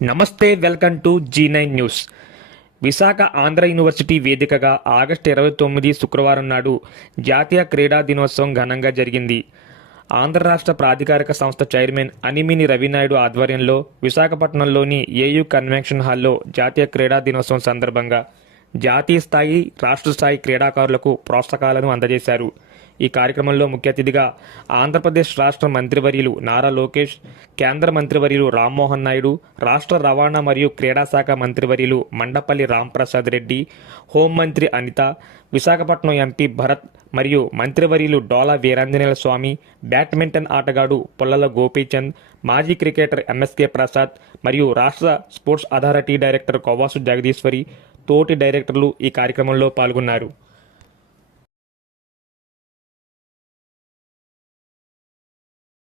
నమస్తే, welcome to G9 news. Visakha Andhra university వేదికగా August 29 శుక్రవారం నాడు జాతీయ క్రీడా దినోత్సవం ఘనంగా జరిగింది. ఆంధ్ర రాష్ట్ర ప్రాధికారిక సంస్థ చైర్మన్ అనిమిని రవినాయుడు ఆధ్వర్యంలో విశాఖపట్నంలోని ఏయూ కన్వెన్షన్ హాల్లో జాతీయ క్రీడా దినోత్సవం సందర్భంగా జాతీయ స్థాయి, రాష్ట్ర స్థాయి క్రీడాకారులకు ప్రోత్సాహకాలను అందజేశారు. ఈ కార్యక్రమంలో ముఖ్య అతిథిగా ఆంధ్రప్రదేశ్ రాష్ట్ర మంత్రివర్యులు నారా లోకేష్, కేంద్ర మంత్రివర్యులు రామ్మోహన్ నాయుడు, రాష్ట్ర రవాణా మరియు క్రీడా శాఖ మంత్రివర్యులు మండపల్లి రాంప్రసాద్ రెడ్డి, హోంమంత్రి అనిత, విశాఖపట్నం ఎంపీ భరత్ మరియు మంత్రివర్యులు డోలా వీరాంజనేయ స్వామి, బ్యాడ్మింటన్ ఆటగాడు పుల్లల గోపీచంద్, మాజీ క్రికెటర్ ఎంఎస్కే ప్రసాద్ మరియు రాష్ట్ర sports authority director Kovvasu Jagadeeswari, తోటి డైరెక్టర్లు ఈ కార్యక్రమంలో పాల్గొన్నారు.